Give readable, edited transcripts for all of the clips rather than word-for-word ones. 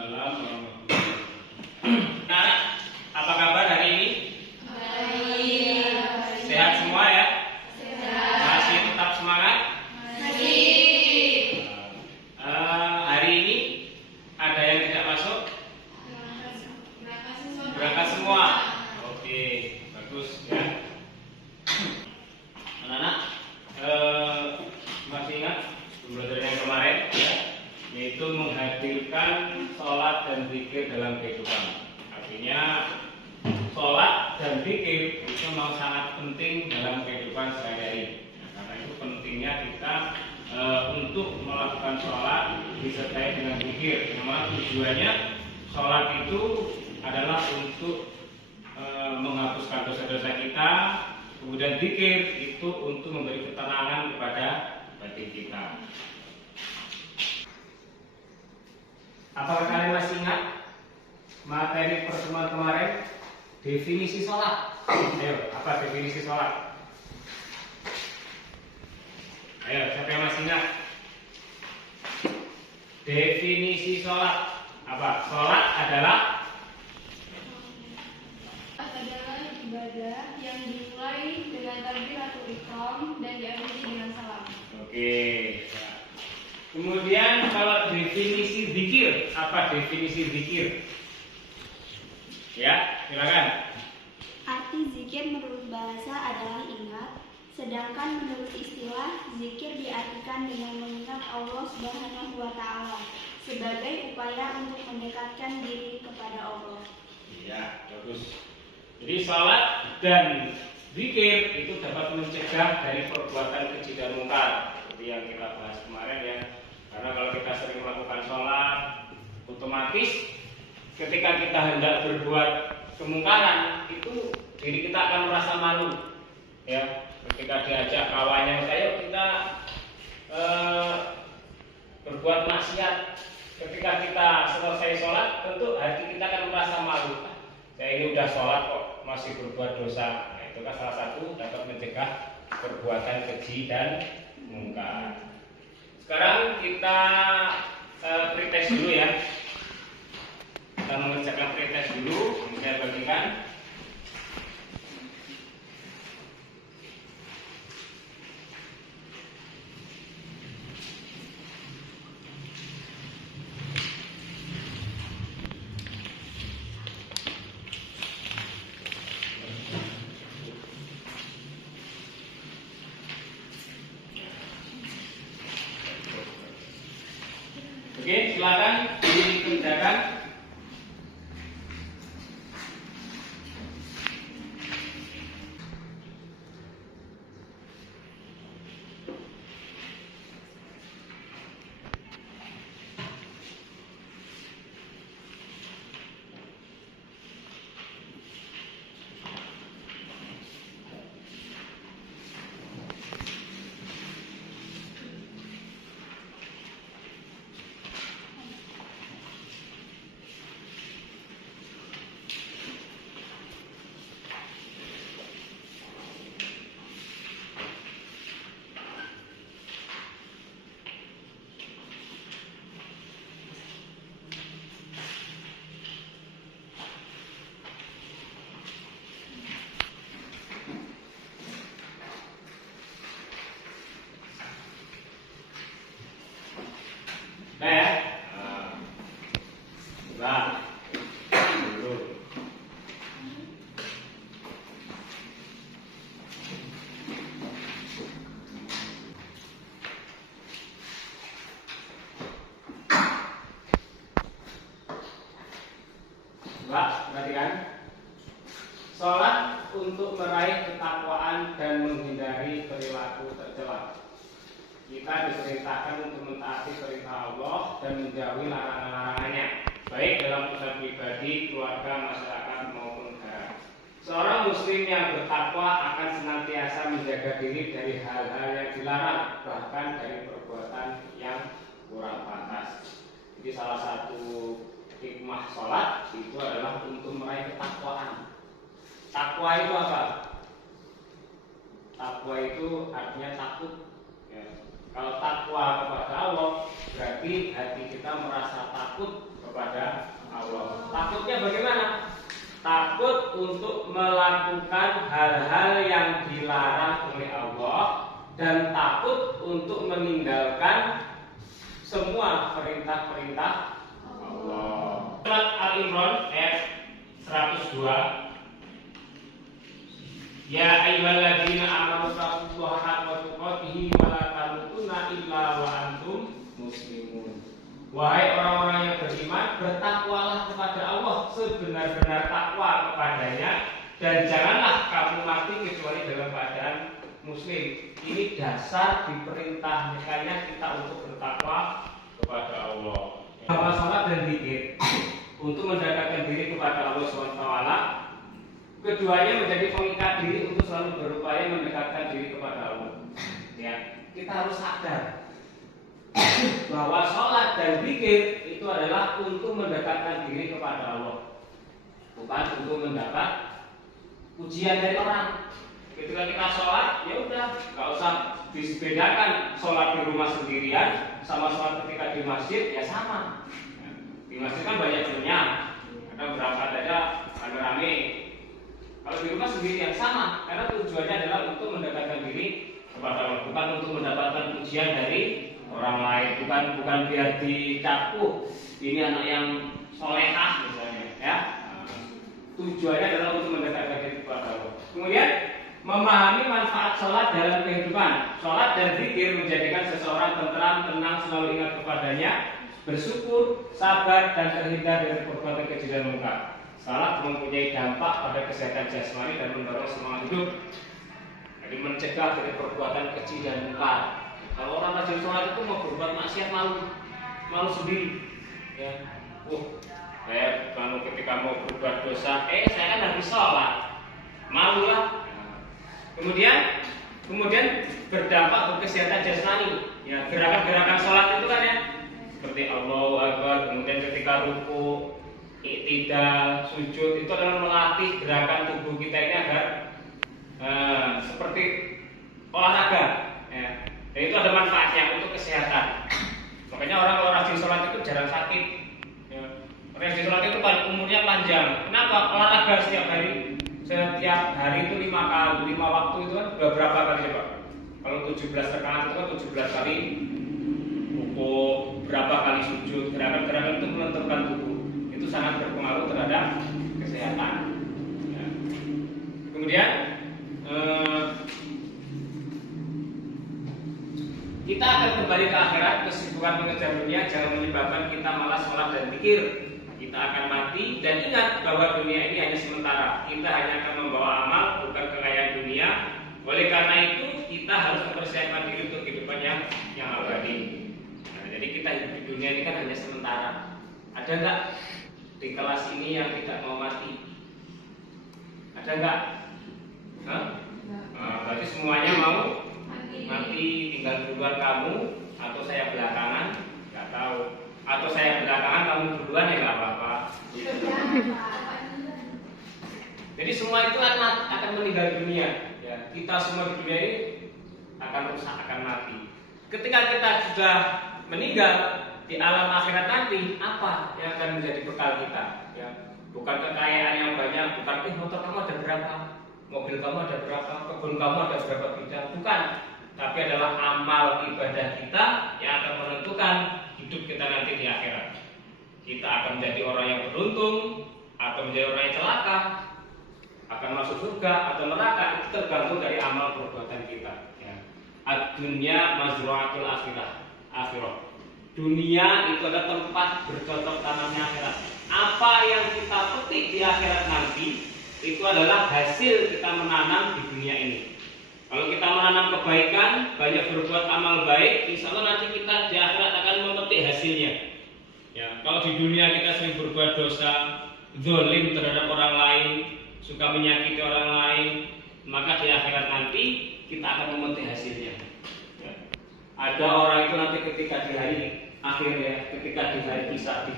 Waalaikumsalam warahmatullahi wabarakatuh. Nah, apa kabar hari ini? Baik. Sehat semua ya? Sehat. Masih tetap semangat? Masih. Hari ini ada yang tidak masuk? Berangkat semua. Oke, bagus ya. Anak-anak, masih ingat pembelajaran yang kemarin ya? Yaitu menghadirkan sholat dan zikir dalam kehidupan. Artinya sholat dan zikir itu memang sangat penting dalam kehidupan sehari-hari. Karena itu pentingnya kita untuk melakukan sholat disertai dengan zikir. Memang tujuannya sholat itu adalah untuk menghapuskan dosa-dosa kita. Kemudian zikir itu untuk memberi ketenangan kepada batin kita. Apakah kalian masih ingat materi pertemuan kemarin? Definisi sholat. Ayo, apa definisi sholat? Ayo, siapa yang masih ingat? Definisi sholat apa? Sholat adalah Ibadah yang dimulai dengan takbiratul ihram dan diakhiri dengan salam. Oke. Kemudian kalau definisi zikir, apa definisi zikir? Ya, silakan. Arti zikir menurut bahasa adalah ingat, sedangkan menurut istilah, zikir diartikan dengan mengingat Allah Subhanahu wa Ta'ala sebagai upaya untuk mendekatkan diri kepada Allah. Iya, bagus. Jadi salat dan zikir itu dapat mencegah dari perbuatan keji dan mungkar, seperti yang kita bahas kemarin ya. Karena kalau kita sering melakukan sholat, otomatis ketika kita hendak berbuat kemungkaran, itu diri kita akan merasa malu. Ya, ketika diajak kawannya, ayo kita berbuat maksiat. Ketika kita selesai sholat, tentu hati kita akan merasa malu. Saya ini udah sholat kok masih berbuat dosa. Nah, itu kan salah satu dapat mencegah perbuatan keji dan mungkar. Sekarang kita pretest dulu ya. Kita mengerjakan pretest dulu. Saya bagikan. Oke, silakan dikerjakan. Nah ya. Nah, dulu. Perhatikan. Sholat untuk meraih ketakwaan dan menghindari perilaku tercela. Kita diperintahkan untuk mentaati perintah Allah dan menjauhi larangan-larangannya, baik dalam urusan pribadi, keluarga, masyarakat maupun negara. Seorang muslim yang bertakwa akan senantiasa menjaga diri dari hal-hal yang dilarang, bahkan dari perbuatan yang kurang pantas. Jadi salah satu hikmah sholat itu adalah untuk meraih ketakwaan. Takwa itu apa? Takwa itu artinya takut. Ya. Kalau takwa kepada Allah berarti hati kita merasa takut kepada Allah. Takutnya bagaimana? Takut untuk melakukan hal-hal yang dilarang oleh Allah dan takut untuk meninggalkan semua perintah-perintah Allah. Surat Al-Imran ayat 102. Ya ayyuhalladzina amanu taqullaha haqqa tuqatih wa la tamutunna illa wa antum muslimun. Wahai orang-orang yang beriman, bertakwalah kepada Allah sebenar-benar takwa kepadanya dan janganlah kamu mati kecuali dalam keadaan muslim. Ini dasar diperintahkannya kita untuk bertakwa kepada Allah. Bahwa salat dan zikir untuk mendekatkan diri kepada Allah SWT, keduanya menjadi pengikat diri untuk selalu berupaya mendekatkan diri kepada Allah. Ya, kita harus sadar bahwa sholat dan zikir itu adalah untuk mendekatkan diri kepada Allah, bukan untuk mendapat pujian dari orang. Ketika kita sholat, ya udah, nggak usah dibedakan sholat di rumah sendirian sama sholat ketika di masjid, ya sama. Di masjid kan banyak temennya, kadang berangkat aja rame-rame. Kalau di rumah sendirian sama, karena tujuannya adalah untuk mendekatkan diri kepada Allah, bukan untuk mendapatkan pujian dari orang lain, bukan biar dicapu ini anak yang solehah misalnya, ya. Tujuannya adalah untuk mendekatkan diri kepada Allah. Kemudian memahami manfaat sholat dalam kehidupan. Sholat dan zikir menjadikan seseorang tentram, tenang, selalu ingat kepadanya, bersyukur, sabar, dan terhindar dari perbuatan keji dan munkar. Salat mempunyai dampak pada kesehatan jasmani dan mendorong semangat hidup. Jadi mencegah dari perbuatan keji dan munkar. Kalau orang rajin sholat itu mau berbuat maksiat malu sendiri. Ya, saya kalau ketika mau berbuat dosa, saya kan habis sholat, malu lah. Kemudian berdampak ke kesehatan jasmani. Ya, gerakan-gerakan sholat itu kan ya, seperti Allahu Akbar, kemudian ketika ruku, iktidal, sujud, itu adalah melatih gerakan tubuh kita ini agar seperti olahraga. Ya. Dan itu ada manfaatnya untuk kesehatan. Makanya orang kalau rajin sholat itu jarang sakit. Ya. Rajin sholat itu umurnya panjang. Kenapa? Olahraga setiap hari. Setiap hari itu 5 kali, 5 waktu itu kan berapa kali coba? Kalau 17 rakaat itu kan 17 kali rukuk, berapa kali sujud, gerakan-gerakan itu menentukan tubuh. Itu sangat berpengaruh terhadap kesehatan. Ya. Kemudian kita akan kembali ke akhirat. Kesibukan mengejar dunia jangan menyebabkan kita malas sholat dan zikir. Kita akan mati dan ingat bahwa dunia ini hanya sementara. Kita hanya akan membawa amal, bukan kekayaan dunia. Oleh karena itu kita harus mempersiapkan diri untuk kehidupan yang abadi. Nah, jadi kita hidup di dunia ini kan hanya sementara. Ada nggak di kelas ini yang tidak mau mati? Ada nggak? Berarti semuanya mau mati. Tinggal duluan kamu atau saya belakangan, nggak tahu. Atau saya belakangan kamu duluan, ya nggak apa-apa. Jadi semua itu akan meninggal dunia. Ya, kita semua di dunia ini akan rusak, akan mati. Ketika kita sudah meninggal di alam akhirat nanti, apa yang akan menjadi bekal kita? Ya, bukan kekayaan yang banyak, bukan motor kamu ada berapa, mobil kamu ada berapa, kebun kamu ada berapa bidang, bukan. Tapi adalah amal ibadah kita yang akan menentukan hidup kita nanti di akhirat. Kita akan menjadi orang yang beruntung atau menjadi orang yang celaka, akan masuk surga atau neraka, itu tergantung dari amal perbuatan kita. Ya. Ad-dunya mazru'atul akhirah. Dunia itu adalah tempat bercocok tanamnya akhirat. Apa yang kita petik di akhirat nanti itu adalah hasil kita menanam di dunia ini. Kalau kita menanam kebaikan, banyak berbuat amal baik, insya Allah nanti kita di akhirat akan memetik hasilnya. Ya, kalau di dunia kita sering berbuat dosa, zalim terhadap orang lain, suka menyakiti orang lain, maka di akhirat nanti kita akan memetik hasilnya. Ya. Ada orang itu nanti ketika di hari akhir ya, ketika di hari dihisab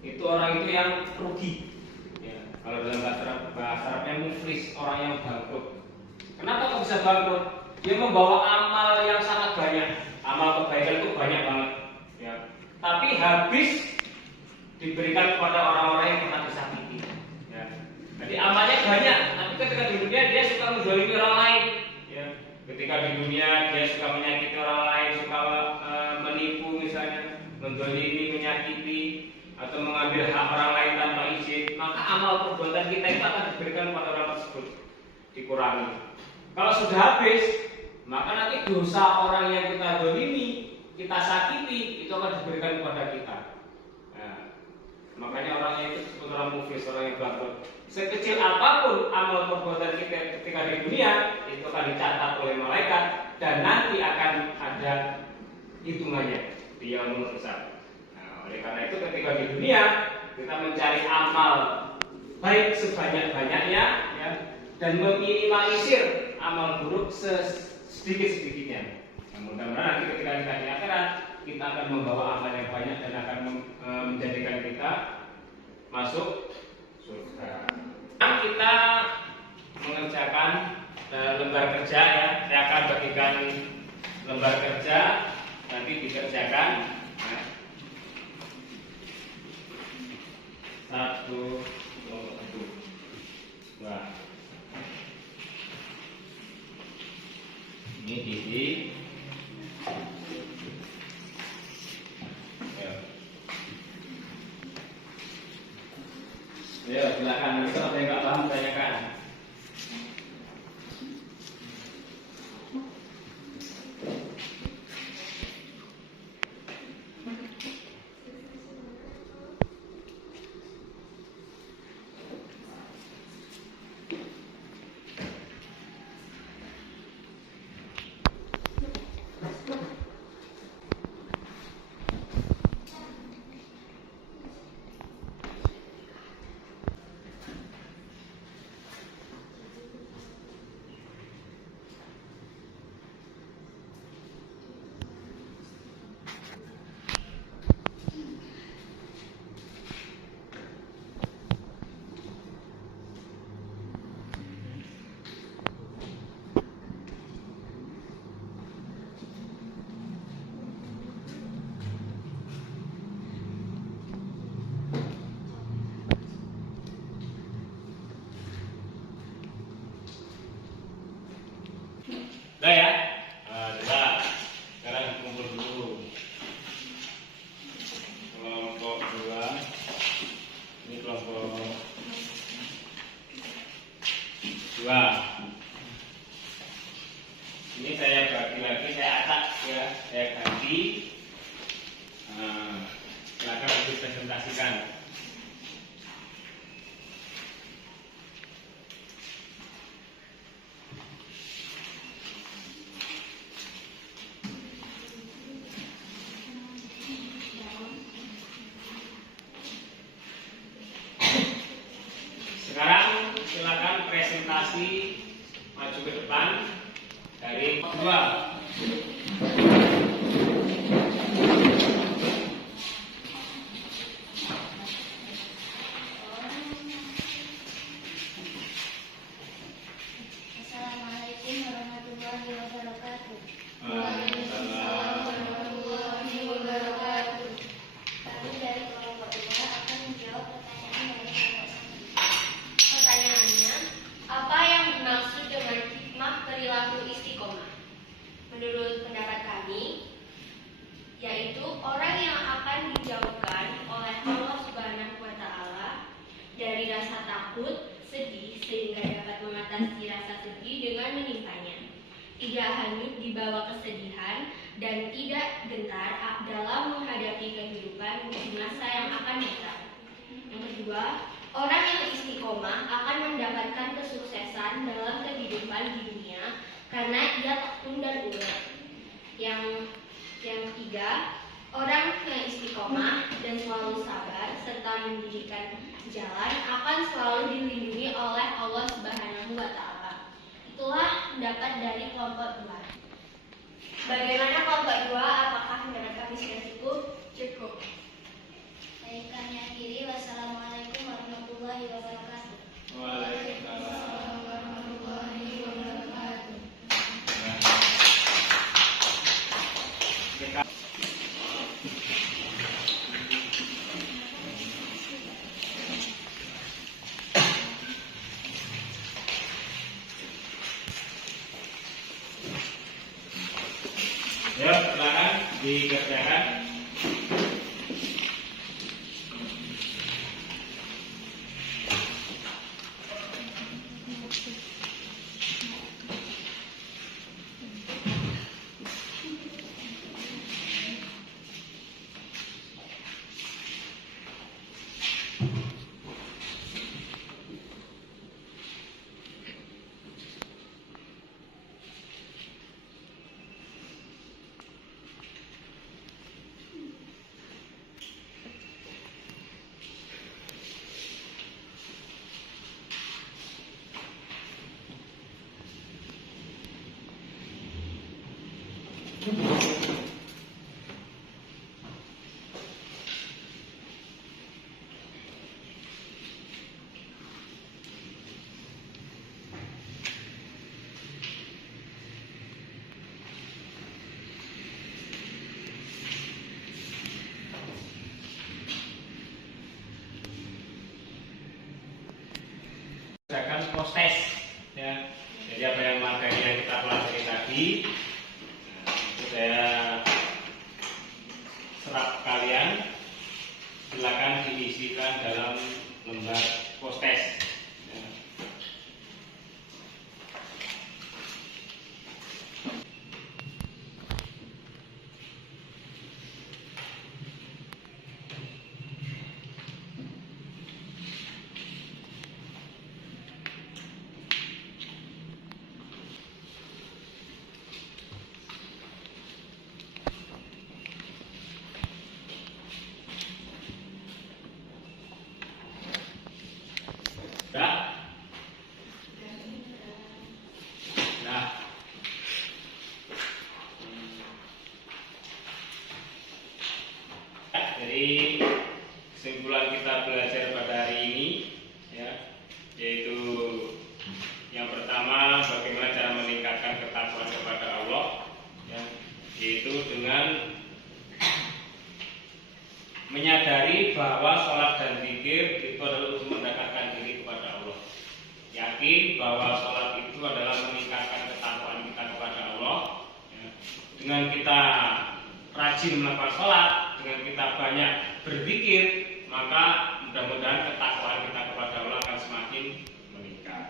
itu orang itu yang rugi. Ya, kalau dalam bahasa Arabnya muflis, orang yang bangkrut. Kenapa kok bisa bangkrut? Dia membawa amal yang sangat banyak, amal kebaikan itu banyak banget. Ya. Tapi habis diberikan kepada orang-orang yang pernah disakiti. Ya. Jadi amalnya banyak, tapi ketika di dunia dia suka menzalimi orang lain. Ya. Ketika di dunia dia suka menyakiti orang lain, suka menipu misalnya, menzalimi, menyakiti, atau mengambil hak orang lain tanpa izin, maka amal perbuatan kita itu akan diberikan kepada orang tersebut, dikurangi. Kalau sudah habis, maka nanti dosa orang yang kita zalimi, kita sakiti, itu akan diberikan kepada kita. Nah, makanya orang yang itu disebut orang muflis, orang yang bangkrut. Sekecil apapun amal perbuatan kita ketika di dunia, itu akan dicatat oleh malaikat dan nanti akan ada hitungannya di yaumul hisab. Nah, oleh karena itu ketika di dunia kita mencari amal baik sebanyak-banyaknya, ya, dan meminimalisir amal buruk sedikit-sedikitnya. Nah, mudah-mudahan nanti ketika kita di akhirat kita akan membawa amal yang banyak dan akan menjadikan kita masuk surga. Kita mengerjakan lembar kerja, ya. Saya akan bagikan lembar kerja, nanti dikerjakan. Nah, 1, 2. Ini gigi. Ya, silakan. Itu ada yang nggak paham tanyakan. Udah ya, coba sekarang kumpul dulu. Kelompok 2, ini kelompok 2. Ini saya bagi lagi, saya acak ya, saya ganti. Silakan dipresentasikan. Sekarang silakan presentasi maju ke depan dari 2. Assalamualaikum warahmatullahi wabarakatuh. Waalaikumsalam. warahmatullahi wabarakatuh. Kami dari kelompok 2 akan menjawab pertanyaan dari kelompok 1. Pertanyaannya, apa yang dimaksud dengan hikmah perilaku istiqomah? Menurut pendapat kami, yaitu orang yang akan dijauhkan oleh Allah Subhanahu wa Ta'ala dari rasa takut, sedih, sehingga dapat mengatasi rasa sedih dengan menimpanya. Tidak hanyut di bawah kesedihan dan tidak gentar dalam menghadapi kehidupan di masa yang akan datang. Yang kedua, orang yang istiqomah akan mendapatkan kesuksesan dalam kehidupan di dunia karena ia tekun dan ulet. Yang ketiga, orang yang istiqomah dan selalu sabar serta mendirikan jalan akan selalu dilindungi oleh Allah Subhanahu wa Ta'ala. Itulah pendapat dari kelompok 2. Bagaimana kelompok 2? Apakah pendapat kami sudah cukup? Cukup. Baik, kami akhiri. Wassalamualaikum warahmatullahi wabarakatuh. Waalaikumsalam. warahmatullahi wabarakatuh. dikerjakan. Kerjakan proses ya. Jadi apa yang materi yang kita pelajari tadi, itu saya serap kalian, silakan diisikan dalam lembar proses. Ya. Nah, jadi kesimpulan kita belajar pada hari ini, ya, yaitu yang pertama bagaimana cara meningkatkan ketakwaan kepada Allah, ya, yaitu dengan menyadari bahwa sholat dan zikir itu adalah untuk mendekatkan diri kepada Allah. Yakin bahwa sholat itu adalah meningkatkan ketakwaan kita kepada Allah. Ya. Dengan kita rajin melakukan sholat, dengan kita banyak berzikir, maka mudah-mudahan ketakwaan kita kepada Allah akan semakin meningkat.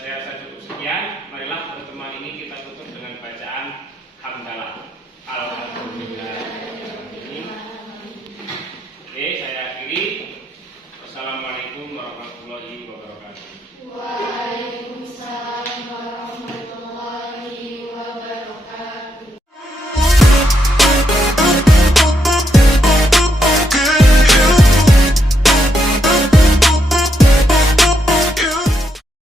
Saya rasa cukup sekian. Marilah pertemuan ini kita tutup dengan bacaan hamdalah. Alhamdulillah. Oke, saya akhiri.